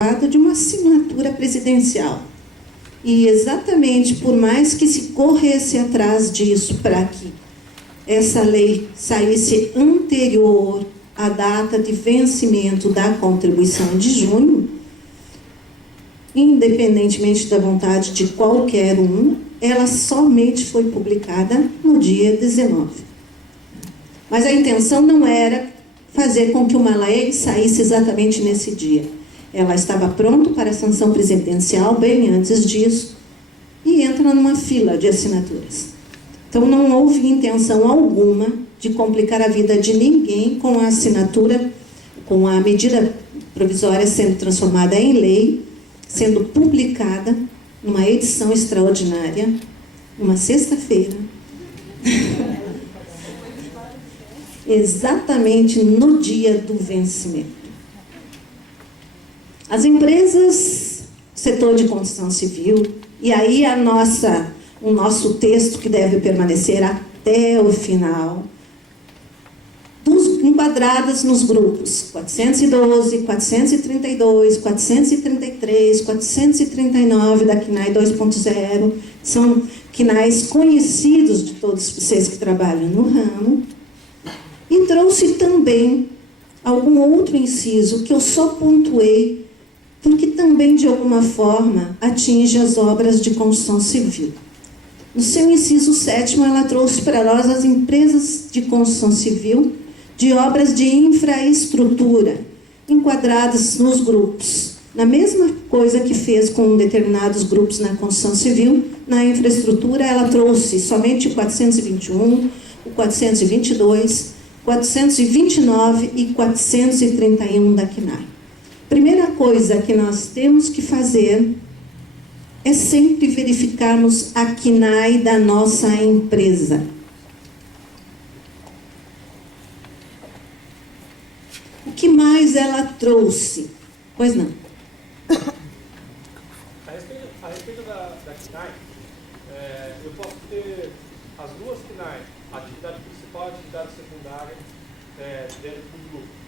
de uma assinatura presidencial. E exatamente por mais que se corresse atrás disso para que essa lei saísse anterior à data de vencimento da contribuição de junho, independentemente da vontade de qualquer um, ela somente foi publicada no dia 19. Mas a intenção não era fazer com que uma lei saísse exatamente nesse dia. Ela estava pronta para a sanção presidencial bem antes disso e entra numa fila de assinaturas. Então não houve intenção alguma de complicar a vida de ninguém com a assinatura, com a medida provisória sendo transformada em lei, sendo publicada numa edição extraordinária, numa sexta-feira, exatamente no dia do vencimento. As empresas, setor de construção civil, e aí o nosso texto que deve permanecer até o final, enquadradas nos grupos 412, 432, 433, 439 da CNAE 2.0, são CNAEs conhecidos de todos vocês que trabalham no ramo, e trouxe também algum outro inciso que eu só pontuei porque também, de alguma forma, atinge as obras de construção civil. No seu inciso 7º, ela trouxe para nós as empresas de construção civil de obras de infraestrutura, enquadradas nos grupos. Na mesma coisa que fez com determinados grupos na construção civil, na infraestrutura ela trouxe somente o 421, o 422, 429 e 431 da CNAE. Primeira coisa que nós temos que fazer é sempre verificarmos a CNAE da nossa empresa. O que mais ela trouxe? Pois não. A respeito da CNAE, eu posso ter as duas CNAE, a atividade principal e a atividade secundária, dentro do grupo.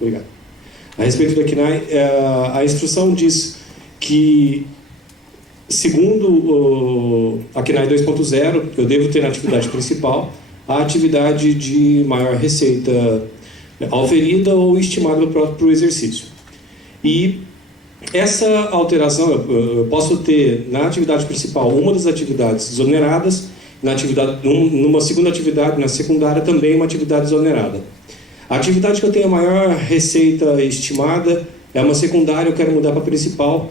Obrigado. A respeito da CNAE, a instrução diz que, segundo a CNAE 2.0, eu devo ter na atividade principal a atividade de maior receita auferida ou estimada para o exercício. E essa alteração, eu posso ter na atividade principal uma das atividades desoneradas, numa segunda atividade, na secundária, também uma atividade desonerada. A atividade que eu tenho a maior receita estimada é uma secundária, eu quero mudar para a principal.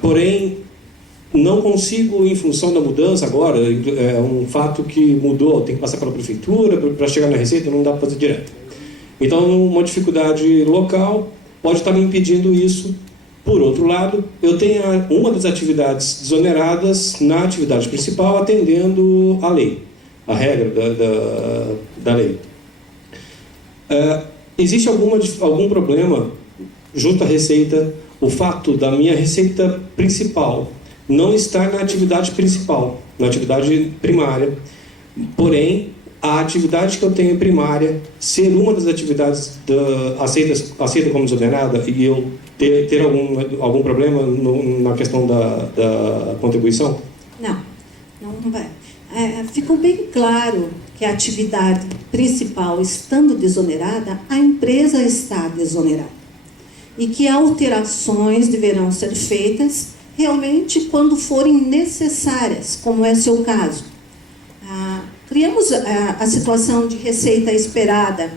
Porém, não consigo, em função da mudança agora, é um fato que mudou, tem que passar pela prefeitura, para chegar na receita não dá para fazer direto. Então, uma dificuldade local pode estar me impedindo isso. Por outro lado, eu tenho uma das atividades desoneradas na atividade principal, atendendo à lei, a regra da lei. Existe algum problema junto à receita, o fato da minha receita principal não estar na atividade principal, na atividade primária, porém, a atividade que eu tenho primária ser uma das atividades aceita como desonerada e eu ter algum problema na questão da contribuição? Não vai. Ficou bem claro que a atividade principal estando desonerada, a empresa está desonerada. E que alterações deverão ser feitas realmente quando forem necessárias, como é seu caso. Criamos a situação de receita esperada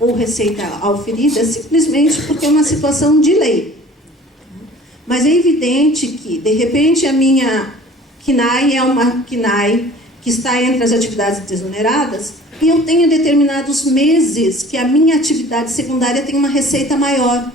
ou receita auferida simplesmente porque é uma situação de lei. Mas é evidente que, de repente, a minha CNAE é uma CNAE que está entre as atividades desoneradas, e eu tenho determinados meses que a minha atividade secundária tem uma receita maior.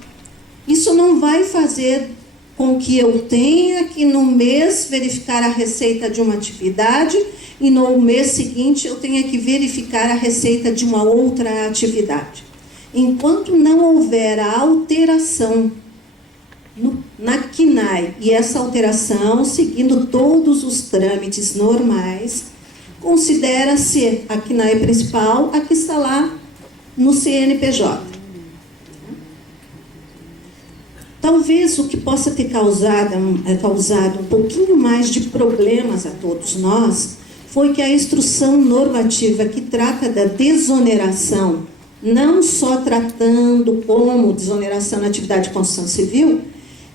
Isso não vai fazer com que eu tenha que, no mês, verificar a receita de uma atividade, e no mês seguinte eu tenha que verificar a receita de uma outra atividade. Enquanto não houver a alteração na CNAE, e essa alteração, seguindo todos os trâmites normais, considera-se a CNAE principal a que está lá no CNPJ. Talvez o que possa ter causado um pouquinho mais de problemas a todos nós foi que a instrução normativa que trata da desoneração, não só tratando como desoneração na atividade de construção civil,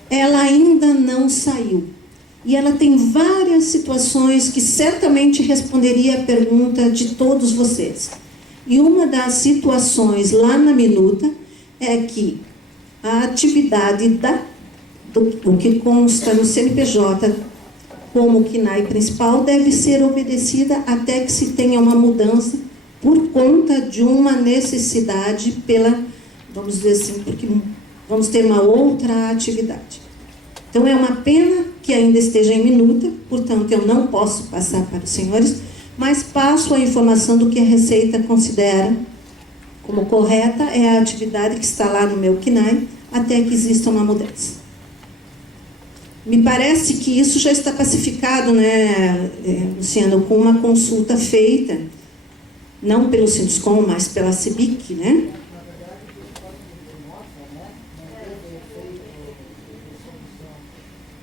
ela ainda não saiu. E ela tem várias situações que certamente responderia a pergunta de todos vocês. E uma das situações lá na minuta é que a atividade do que consta no CNPJ como KNAI principal deve ser obedecida até que se tenha uma mudança por conta de uma necessidade vamos dizer assim, porque vamos ter uma outra atividade. Então, é uma pena que ainda esteja em minuta, portanto, eu não posso passar para os senhores, mas passo a informação do que a Receita considera como correta, é a atividade que está lá no meu KNAI, até que exista uma mudança. Me parece que isso já está pacificado, né, Luciano, com uma consulta feita, não pelo Sinduscom, mas pela CEBIC, né?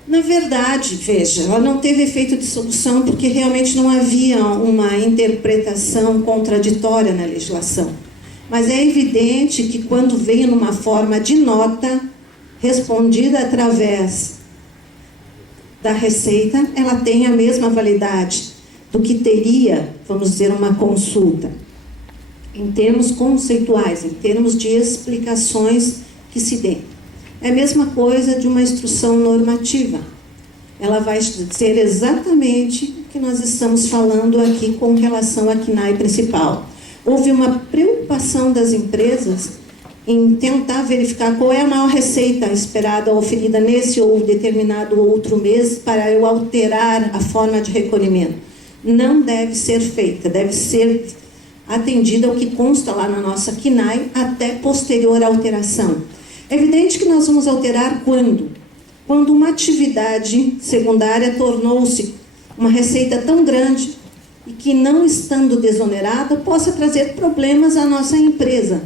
Na verdade, veja, ela não teve efeito de solução porque realmente não havia uma interpretação contraditória na legislação. Mas é evidente que quando veio numa forma de nota, respondida através da Receita, ela tem a mesma validade do que teria, vamos dizer, uma consulta. Em termos conceituais, em termos de explicações que se dêem. É a mesma coisa de uma instrução normativa. Ela vai dizer exatamente o que nós estamos falando aqui com relação à KNAI principal. Houve uma preocupação das empresas em tentar verificar qual é a maior receita esperada ou oferida nesse ou determinado outro mês para eu alterar a forma de recolhimento. Não deve ser feita, deve ser atendida ao que consta lá na nossa KNAI até posterior alteração. É evidente que nós vamos alterar quando? Quando uma atividade secundária tornou-se uma receita tão grande e que, não estando desonerada, possa trazer problemas à nossa empresa.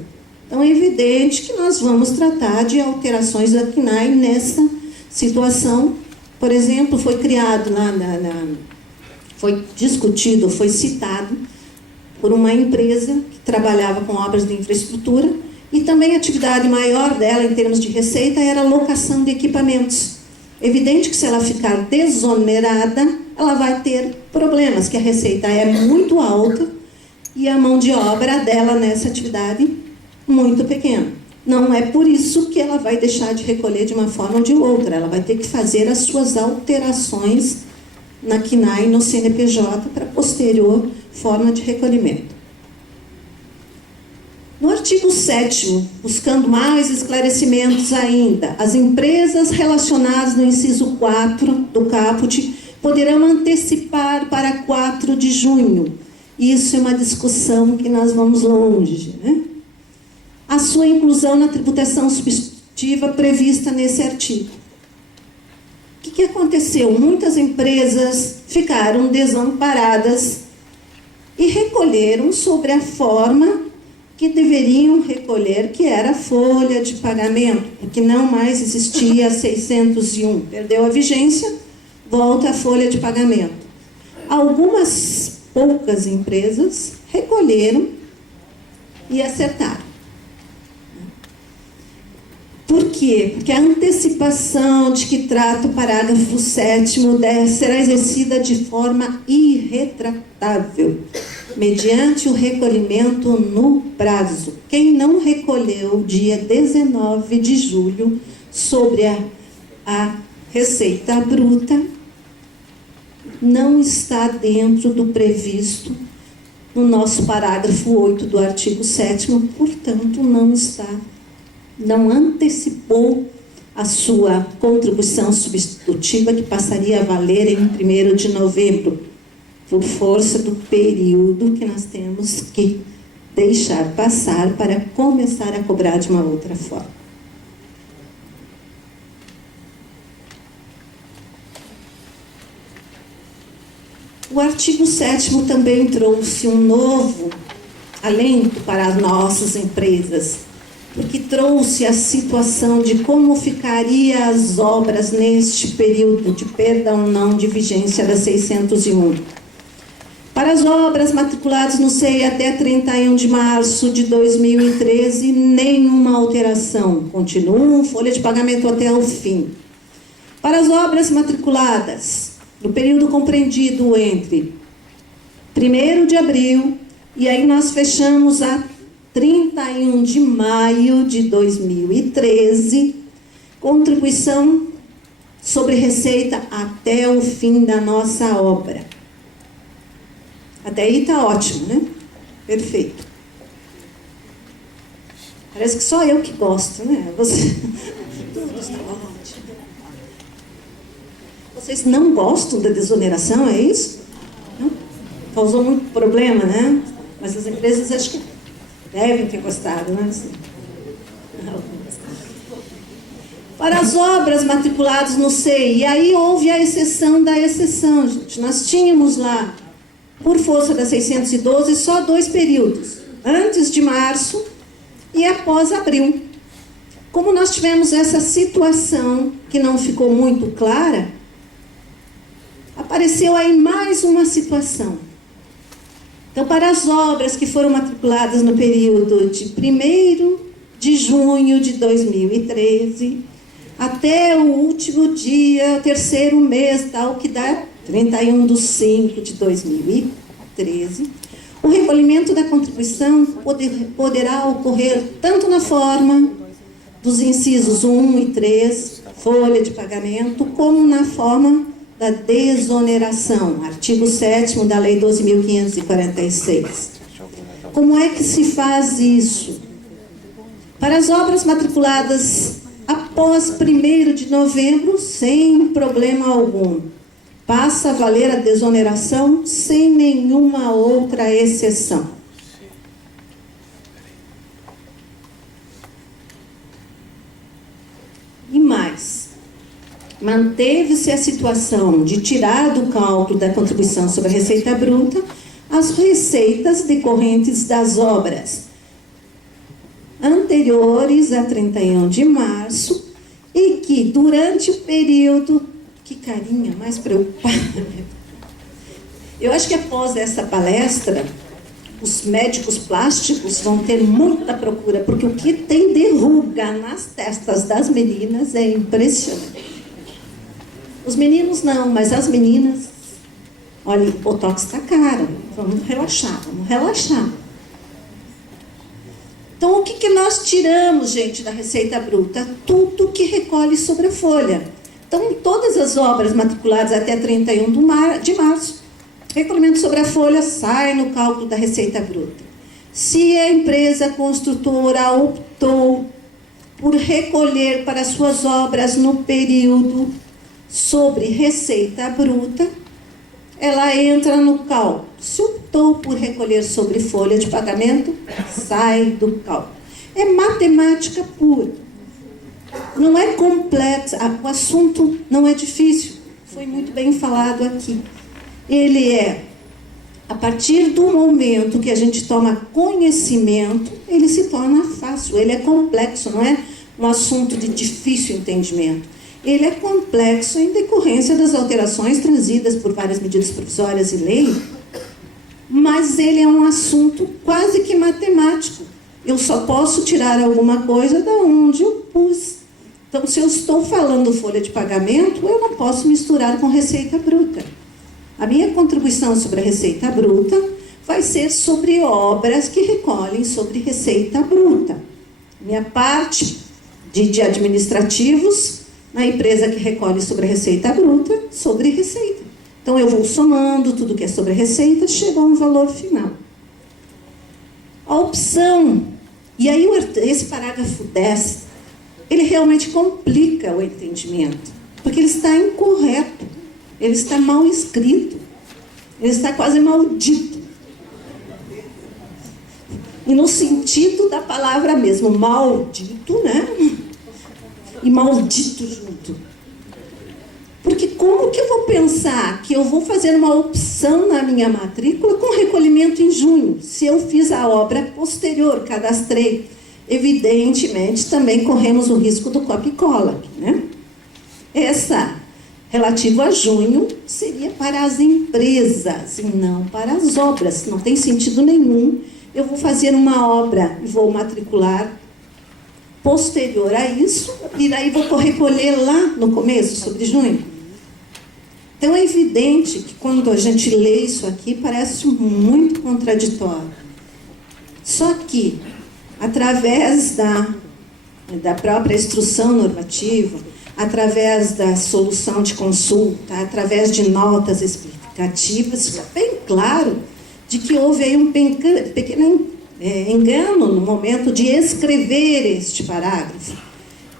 Então, é evidente que nós vamos tratar de alterações da KNAI nessa situação. Por exemplo, foi criado lá, foi discutido, foi citado por uma empresa que trabalhava com obras de infraestrutura. E também a atividade maior dela, em termos de receita, era a locação de equipamentos. Evidente que se ela ficar desonerada, ela vai ter problemas, que a receita é muito alta e a mão de obra dela nessa atividade muito pequena. Não é por isso que ela vai deixar de recolher de uma forma ou de outra. Ela vai ter que fazer as suas alterações na KNAI e no CNPJ para posterior forma de recolhimento. No artigo 7º, buscando mais esclarecimentos ainda, as empresas relacionadas no inciso 4 do caput poderão antecipar para 4 de junho. Isso é uma discussão que nós vamos longe, né? A sua inclusão na tributação substitutiva prevista nesse artigo. O que aconteceu? Muitas empresas ficaram desamparadas e recolheram sobre a forma que deveriam recolher, que era a folha de pagamento, porque não mais existia 601. Perdeu a vigência, volta a folha de pagamento. Algumas poucas empresas recolheram e acertaram. Por quê? Porque a antecipação de que trata o parágrafo 7º será exercida de forma irretratável, mediante o recolhimento no prazo. Quem não recolheu dia 19 de julho sobre a receita bruta não está dentro do previsto no nosso parágrafo 8 do artigo 7º, portanto, não antecipou a sua contribuição substitutiva, que passaria a valer em 1º de novembro, por força do período que nós temos que deixar passar para começar a cobrar de uma outra forma. O artigo 7º também trouxe um novo, além para as nossas empresas, porque trouxe a situação de como ficaria as obras neste período de perda ou não de vigência da 601. Para as obras matriculadas no SEI até 31 de março de 2013, nenhuma alteração. Continua folha de pagamento até o fim. Para as obras matriculadas no período compreendido entre 1º de abril e aí nós fechamos a 31 de maio de 2013, contribuição sobre receita até o fim da nossa obra. Até aí está ótimo, né? Perfeito. Parece que só eu que gosto, né? Tudo está ótimo. Vocês não gostam da desoneração, é isso? Não? Causou muito problema, né? Mas as empresas acho que devem ter gostado, né? Para as obras matriculadas no SEI, e aí houve a exceção da exceção, gente. Nós tínhamos lá, por força da 612, só 2 períodos, antes de março e após abril. Como nós tivemos essa situação que não ficou muito clara, apareceu aí mais uma situação. Então, para as obras que foram matriculadas no período de 1º de junho de 2013 até o último dia, o 3º mês, tal, que dá 31 de 5 de 2013, o recolhimento da contribuição poderá ocorrer tanto na forma dos incisos 1 e 3, folha de pagamento, como na forma da desoneração, artigo 7º da Lei 12.546. Como é que se faz isso? Para as obras matriculadas após 1º de novembro, sem problema algum, passa a valer a desoneração sem nenhuma outra exceção. E mais, manteve-se a situação de tirar do cálculo da contribuição sobre a receita bruta as receitas decorrentes das obras anteriores a 31 de março e que durante o período... Que carinha mais preocupada. Eu acho que após essa palestra, os médicos plásticos vão ter muita procura, porque o que tem de ruga nas testas das meninas é impressionante. Os meninos não, mas as meninas... Olha, o botox está caro, vamos relaxar, vamos relaxar. Então, o que nós tiramos, gente, da receita bruta? Tudo que recolhe sobre a folha. Então, todas as obras matriculadas até 31 de março, recolhimento sobre a folha sai no cálculo da receita bruta. Se a empresa construtora optou por recolher para suas obras no período sobre receita bruta, ela entra no cálculo. Se optou por recolher sobre folha de pagamento, sai do cálculo. É matemática pura. Não é complexo, o assunto não é difícil. Foi muito bem falado aqui. Ele é, a partir do momento que a gente toma conhecimento, ele se torna fácil. Ele é complexo, não é um assunto de difícil entendimento. Ele é complexo em decorrência das alterações trazidas por várias medidas provisórias e lei, mas ele é um assunto quase que matemático. Eu só posso tirar alguma coisa da onde eu pus. Então, se eu estou falando folha de pagamento, eu não posso misturar com receita bruta. A minha contribuição sobre a receita bruta vai ser sobre obras que recolhem sobre receita bruta. Minha parte de administrativos, na empresa que recolhe sobre a receita bruta, sobre receita. Então, eu vou somando tudo que é sobre receita, chegou a um valor final. A opção, e aí esse parágrafo 10, ele realmente complica o entendimento, porque ele está incorreto, ele está mal escrito, ele está quase maldito. E no sentido da palavra mesmo, maldito, né? E maldito junto. Porque como que eu vou pensar que eu vou fazer uma opção na minha matrícula com recolhimento em junho, se eu fiz a obra posterior, cadastrei evidentemente também corremos o risco do copia e cola, né? Essa, relativo a junho, seria para as empresas e não para as obras. Não tem sentido nenhum. Eu vou fazer uma obra e vou matricular posterior a isso, e daí vou recolher lá no começo, sobre junho. Então é evidente que quando a gente lê isso aqui, parece muito contraditório. Só que, através da própria instrução normativa, através da solução de consulta, através de notas explicativas, fica bem claro de que houve aí um pequeno engano no momento de escrever este parágrafo.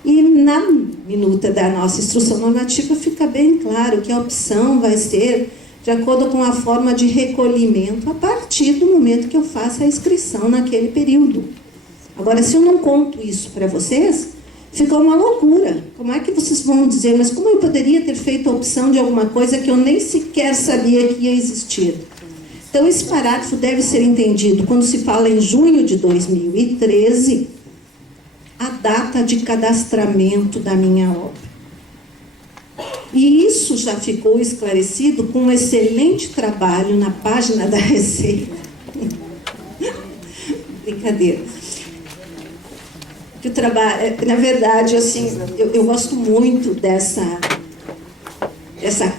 E na minuta da nossa instrução normativa fica bem claro que a opção vai ser de acordo com a forma de recolhimento a partir do momento que eu faça a inscrição naquele período. Agora, se eu não conto isso para vocês, fica uma loucura. Como é que vocês vão dizer, mas como eu poderia ter feito a opção de alguma coisa que eu nem sequer sabia que ia existir? Então, esse parágrafo deve ser entendido quando se fala em junho de 2013, a data de cadastramento da minha obra. E isso já ficou esclarecido com um excelente trabalho na página da Receita. Brincadeira. Que o trabalho, na verdade, assim, eu gosto muito dessa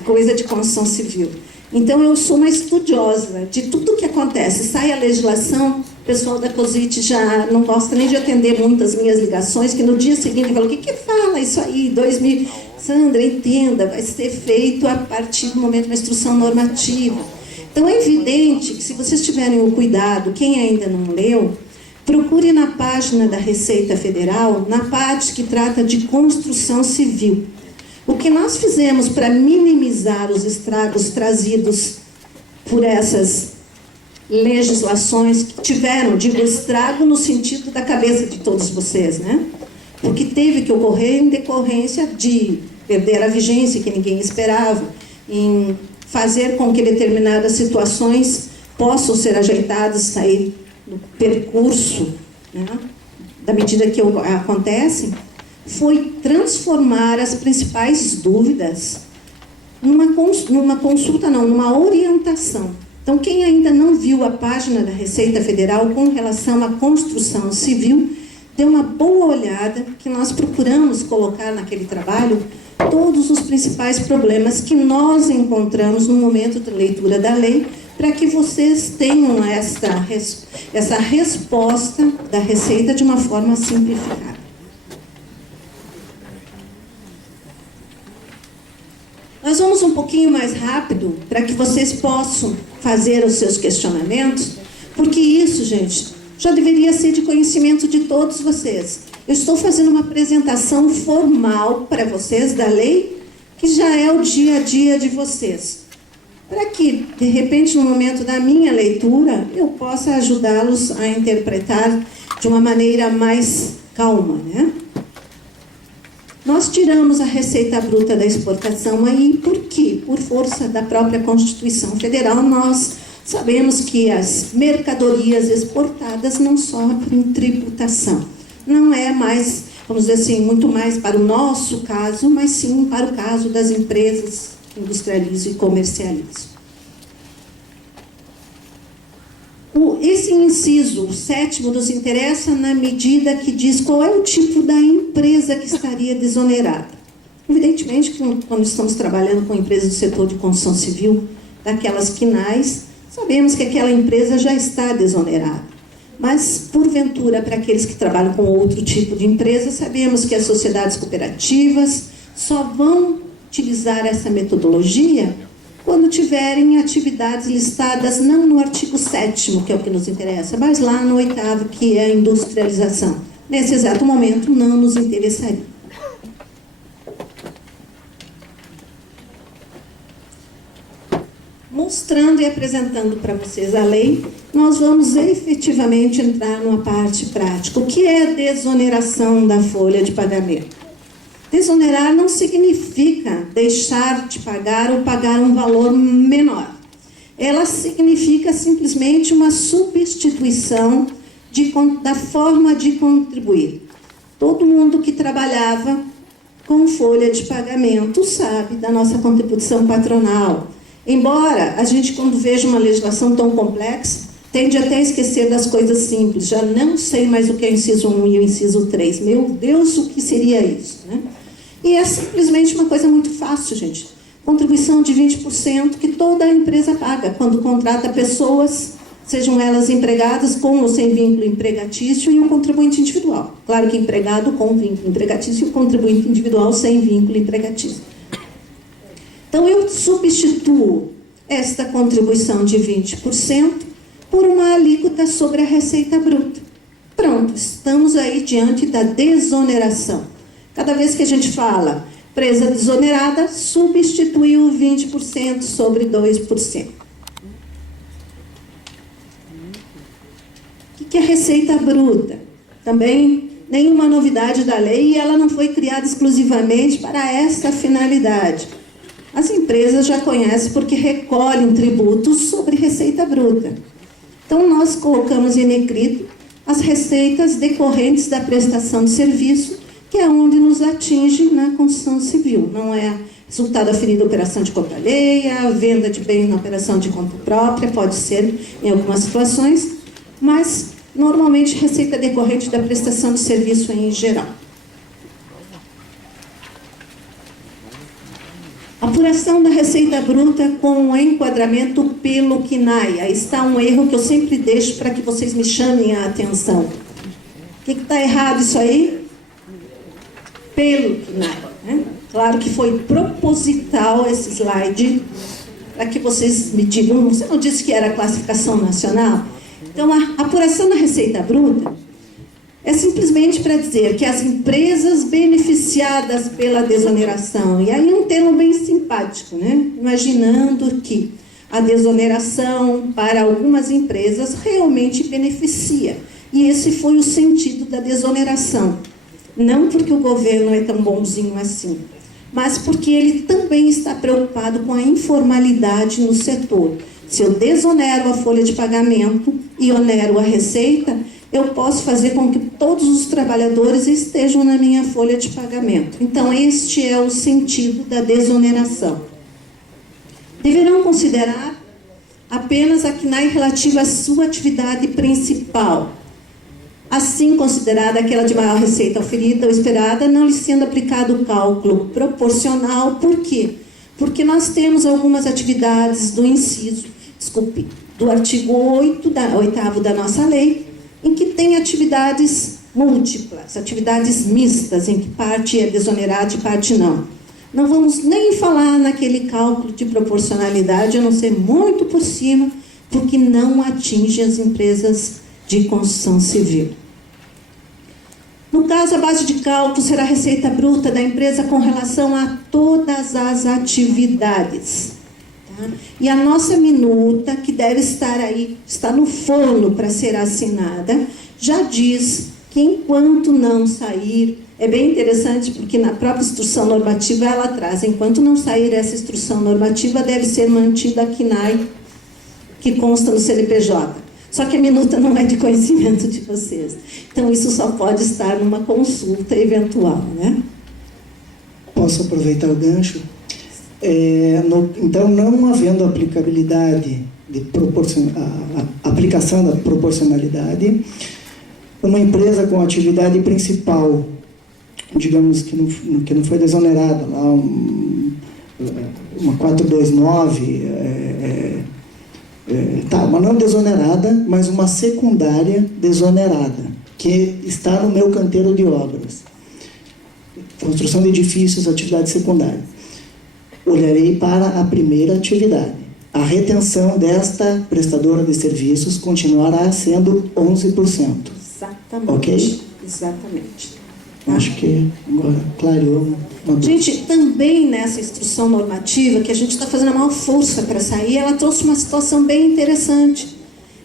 coisa de construção civil. Então, eu sou uma estudiosa de tudo que acontece. Sai a legislação, o pessoal da COSIT já não gosta nem de atender muito as minhas ligações, que no dia seguinte falam, o que fala isso aí? 2000... Sandra, entenda, vai ser feito a partir do momento da instrução normativa. Então, é evidente que se vocês tiverem o cuidado, quem ainda não leu, procure na página da Receita Federal, na parte que trata de construção civil. O que nós fizemos para minimizar os estragos trazidos por essas legislações que tiveram, digo, estrago no sentido da cabeça de todos vocês, né? Porque teve que ocorrer em decorrência de perder a vigência que ninguém esperava, em fazer com que determinadas situações possam ser ajeitadas, sair do percurso, né, da medida que acontecem, foi transformar as principais dúvidas numa consulta, não, numa orientação. Então, quem ainda não viu a página da Receita Federal com relação à construção civil, dê uma boa olhada, que nós procuramos colocar naquele trabalho todos os principais problemas que nós encontramos no momento da leitura da lei, para que vocês tenham essa resposta da Receita de uma forma simplificada. Nós vamos um pouquinho mais rápido para que vocês possam fazer os seus questionamentos, porque isso, gente, já deveria ser de conhecimento de todos vocês. Eu estou fazendo uma apresentação formal para vocês da lei, que já é o dia a dia de vocês. Para que, de repente, no momento da minha leitura, eu possa ajudá-los a interpretar de uma maneira mais calma, né? Nós tiramos a receita bruta da exportação aí, por quê? Por força da própria Constituição Federal, nós sabemos que as mercadorias exportadas não sofrem tributação. Não é mais, vamos dizer assim, muito mais para o nosso caso, mas sim para o caso das empresas que industrializam e comercializam. Esse inciso, o 7º, nos interessa na medida que diz qual é o tipo da empresa que estaria desonerada. Evidentemente, quando estamos trabalhando com empresas do setor de construção civil, daquelas quinais, sabemos que aquela empresa já está desonerada. Mas, porventura, para aqueles que trabalham com outro tipo de empresa, sabemos que as sociedades cooperativas só vão utilizar essa metodologia quando tiverem atividades listadas não no artigo 7º, que é o que nos interessa, mas lá no 8º, que é a industrialização. Nesse exato momento, não nos interessaria. Mostrando e apresentando para vocês a lei, nós vamos efetivamente entrar numa parte prática. O que é a desoneração da folha de pagamento? Desonerar não significa deixar de pagar ou pagar um valor menor. Ela significa simplesmente uma substituição da forma de contribuir. Todo mundo que trabalhava com folha de pagamento sabe da nossa contribuição patronal. Embora a gente, quando veja uma legislação tão complexa, tende até a esquecer das coisas simples. Já não sei mais o que é o inciso 1 e o inciso 3. Meu Deus, o que seria isso, né? E é simplesmente uma coisa muito fácil, gente. Contribuição de 20% que toda a empresa paga quando contrata pessoas, sejam elas empregadas com ou sem vínculo empregatício, e o contribuinte individual. Claro que empregado com vínculo empregatício e o contribuinte individual sem vínculo empregatício. Então, eu substituo esta contribuição de 20% por uma alíquota sobre a receita bruta. Pronto, estamos aí diante da desoneração. Cada vez que a gente fala empresa desonerada, substituiu 20% sobre 2%. O que é receita bruta? Também nenhuma novidade da lei, e ela não foi criada exclusivamente para essa finalidade. As empresas já conhecem porque recolhem tributos sobre receita bruta. Então, nós colocamos em negrito as receitas decorrentes da prestação de serviço, que é onde nos atinge na construção civil. Não é resultado aferido da operação de conta alheia, venda de bens na operação de conta própria, pode ser em algumas situações, mas normalmente receita decorrente da prestação de serviço em geral. Apuração da receita bruta com o enquadramento pelo CNAE. Aí está um erro que eu sempre deixo para que vocês me chamem a atenção. O que está errado isso aí? Pelo CNAE. Né? Claro que foi proposital esse slide, para que vocês me digam, você não disse que era classificação nacional? Então, a apuração da receita bruta é simplesmente para dizer que as empresas beneficiadas pela desoneração, e aí um termo bem simpático, né? Imaginando que a desoneração para algumas empresas realmente beneficia. E esse foi o sentido da desoneração. Não porque o governo é tão bonzinho assim, mas porque ele também está preocupado com a informalidade no setor. Se eu desonero a folha de pagamento e onero a receita, eu posso fazer com que todos os trabalhadores estejam na minha folha de pagamento. Então, este é o sentido da desoneração. Deverão considerar apenas a CNAE relativa à sua atividade principal. Assim, considerada aquela de maior receita oferida ou esperada, não lhe sendo aplicado o cálculo proporcional. Por quê? Porque nós temos algumas atividades do artigo 8º da nossa lei, em que tem atividades múltiplas, atividades mistas, em que parte é desonerada e parte não. Não vamos nem falar naquele cálculo de proporcionalidade, a não ser muito por cima, porque não atinge as empresas de construção civil. No caso, a base de cálculo será a receita bruta da empresa com relação a todas as atividades. Tá? E a nossa minuta, que deve estar aí, está no forno para ser assinada, já diz que enquanto não sair, é bem interessante porque na própria instrução normativa ela traz, enquanto não sair essa instrução normativa, deve ser mantida a CNAE, que consta no CNPJ. Só que a minuta não é de conhecimento de vocês. Então, isso só pode estar numa consulta eventual, né? Posso aproveitar o gancho? Então, não havendo aplicabilidade, a aplicação da proporcionalidade, uma empresa com atividade principal, digamos que não foi desonerada, lá uma 429, uma não desonerada, mas uma secundária desonerada, que está no meu canteiro de obras. Construção de edifícios, atividade secundária. Olharei para a primeira atividade. A retenção desta prestadora de serviços continuará sendo 11%. Exatamente. Ok? Exatamente. Acho que agora clareou. Gente, também nessa instrução normativa, que a gente está fazendo a maior força para sair, ela trouxe uma situação bem interessante.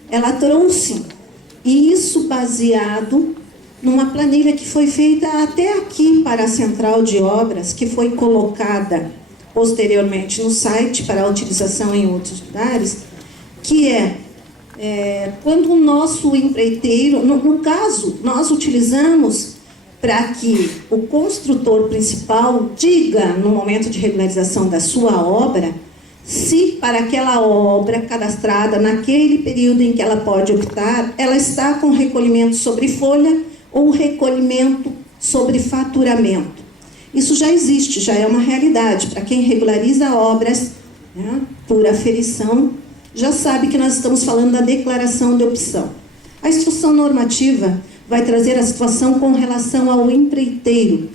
Ela trouxe isso baseado numa planilha que foi feita até aqui para a Central de Obras, que foi colocada posteriormente no site para a utilização em outros lugares, que é quando o nosso empreiteiro, no caso, nós utilizamos para que o construtor principal diga, no momento de regularização da sua obra, se para aquela obra cadastrada naquele período em que ela pode optar, ela está com recolhimento sobre folha ou recolhimento sobre faturamento. Isso já existe, já é uma realidade. Para quem regulariza obras, né, por aferição, já sabe que nós estamos falando da declaração de opção. A instrução normativa vai trazer a situação com relação ao empreiteiro,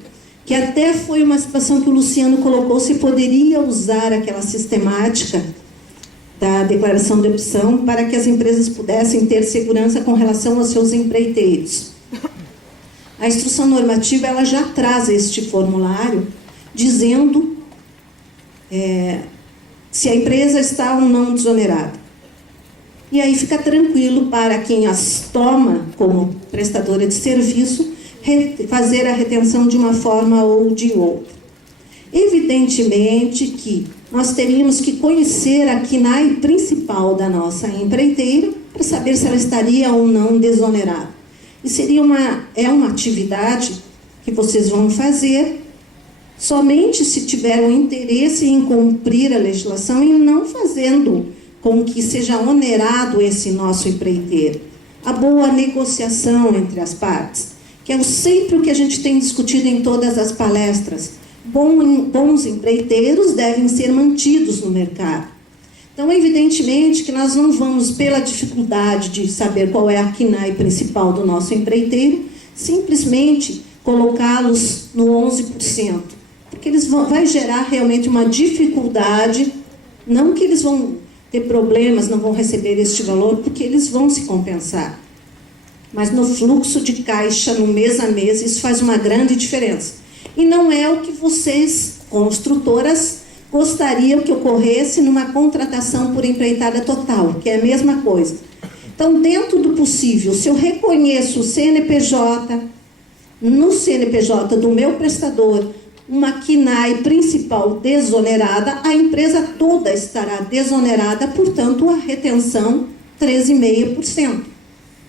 que até foi uma situação que o Luciano colocou, se poderia usar aquela sistemática da declaração de opção para que as empresas pudessem ter segurança com relação aos seus empreiteiros. A instrução normativa ela já traz este formulário dizendo se a empresa está ou não desonerada. E aí fica tranquilo para quem as toma como prestadora de serviço fazer a retenção de uma forma ou de outra. Evidentemente que nós teríamos que conhecer a KNAI principal da nossa empreiteira para saber se ela estaria ou não desonerada. E seria uma atividade que vocês vão fazer somente se tiver o interesse em cumprir a legislação e não fazendo com que seja onerado esse nosso empreiteiro. A boa negociação entre as partes, que é sempre o que a gente tem discutido em todas as palestras. Bons empreiteiros devem ser mantidos no mercado. Então, evidentemente que nós não vamos, pela dificuldade de saber qual é a KNAI principal do nosso empreiteiro, simplesmente colocá-los no 11%, porque vai gerar realmente uma dificuldade, não que eles vão ter problemas, não vão receber este valor, porque eles vão se compensar. Mas no fluxo de caixa, no mês a mês, isso faz uma grande diferença. E não é o que vocês, construtoras, gostariam que ocorresse numa contratação por empreitada total, que é a mesma coisa. Então, dentro do possível, se eu reconheço o CNPJ, no CNPJ do meu prestador, uma KNAI principal desonerada, a empresa toda estará desonerada, portanto, a retenção 13,5%.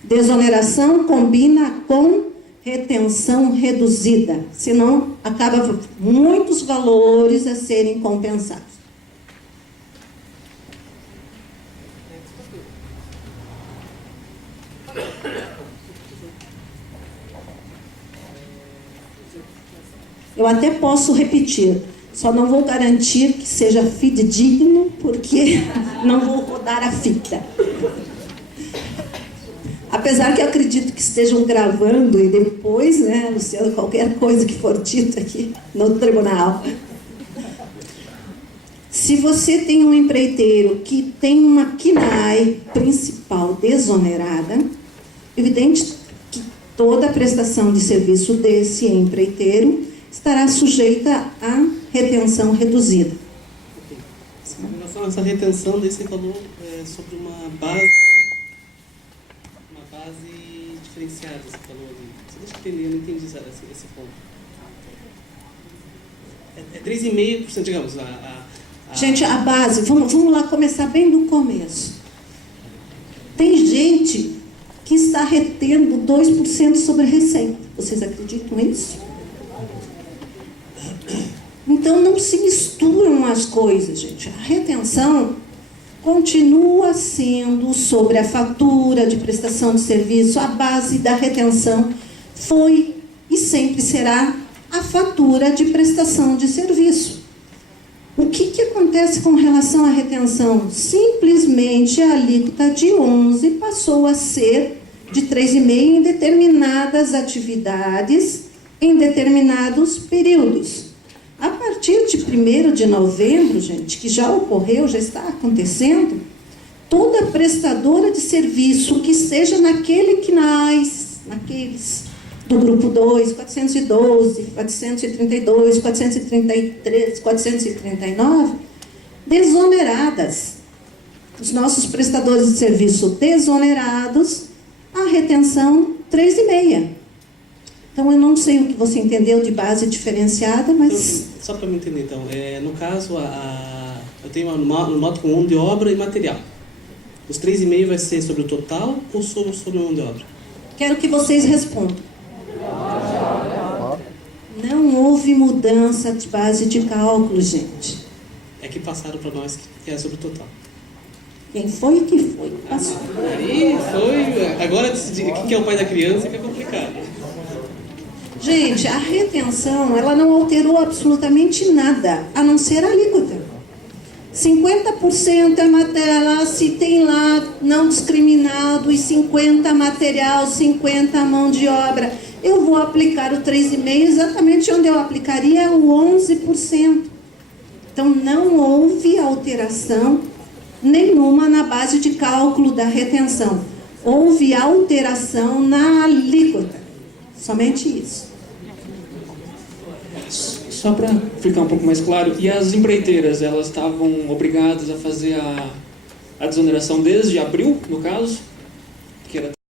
Desoneração combina com retenção reduzida, senão acaba muitos valores a serem compensados. Eu até posso repetir, só não vou garantir que seja fidedigno, porque não vou rodar a fita. Apesar que eu acredito que estejam gravando e depois, né, Luciano, qualquer coisa que for dita aqui no tribunal. Se você tem um empreiteiro que tem uma KNAI principal desonerada, evidente que toda a prestação de serviço desse empreiteiro estará sujeita à retenção reduzida. Em relação a essa retenção, daí você falou sobre uma base diferenciada, você falou ali. Você deixa eu entender, eu não entendi esse ponto. É 3,5%, digamos. Gente, a base, vamos lá começar bem do começo. Tem gente que está retendo 2% sobre a receita. Vocês acreditam nisso? Então, não se misturam as coisas, gente. A retenção continua sendo sobre a fatura de prestação de serviço. A base da retenção foi e sempre será a fatura de prestação de serviço. O que acontece com relação à retenção? Simplesmente a alíquota de 11% passou a ser de 3,5% em determinadas atividades, em determinados períodos. A partir de 1º de novembro, gente, que já ocorreu, já está acontecendo, toda prestadora de serviço que esteja naqueles do grupo 2, 412, 432, 433, 439, desoneradas. Os nossos prestadores de serviço desonerados, a retenção 3,5%. Então, eu não sei o que você entendeu de base diferenciada, mas... Então, só para me entender, então, no caso, eu tenho uma nota com mão de obra e material. Os 3,5 vai ser sobre o total ou sobre a mão de obra? Quero que vocês respondam. Não houve mudança de base de cálculo, gente. É que passaram para nós que é sobre o total. Quem foi que foi? Passou. Aí foi. Agora decidir quem que é o pai da criança que é complicado. Gente, a retenção, ela não alterou absolutamente nada, a não ser a alíquota. 50% é material, se tem lá não discriminado, e 50% material, 50% mão de obra. Eu vou aplicar o 3,5% exatamente onde eu aplicaria o 11%. Então, não houve alteração nenhuma na base de cálculo da retenção. Houve alteração na alíquota. Somente isso. Só para ficar um pouco mais claro, e as empreiteiras, elas estavam obrigadas a fazer a desoneração desde abril, no caso?